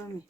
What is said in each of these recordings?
follow me.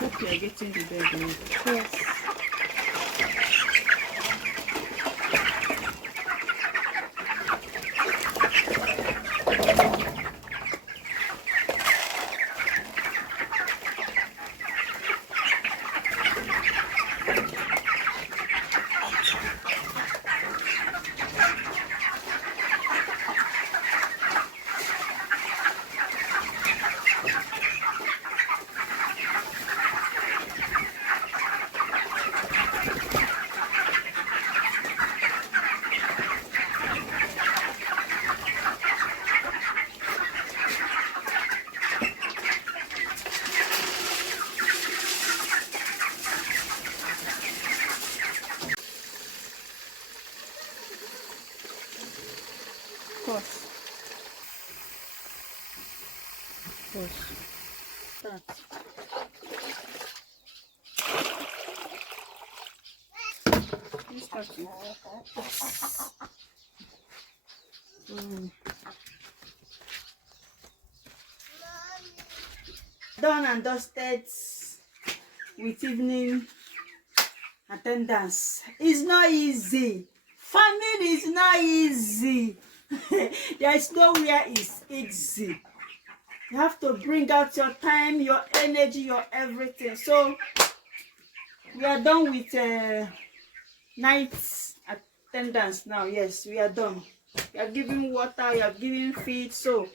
Hope you are getting the bed. Yes. Pause. Start. You start. Done and dusted with evening attendance. It's not easy. Farming is not easy. There is nowhere it's easy. You have to bring out your time, your energy, your everything. So we are done with night attendance now. Yes, we are done. We are giving water, we are giving feed. So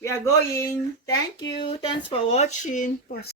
we are going. Thank you. Thanks for watching. Pause.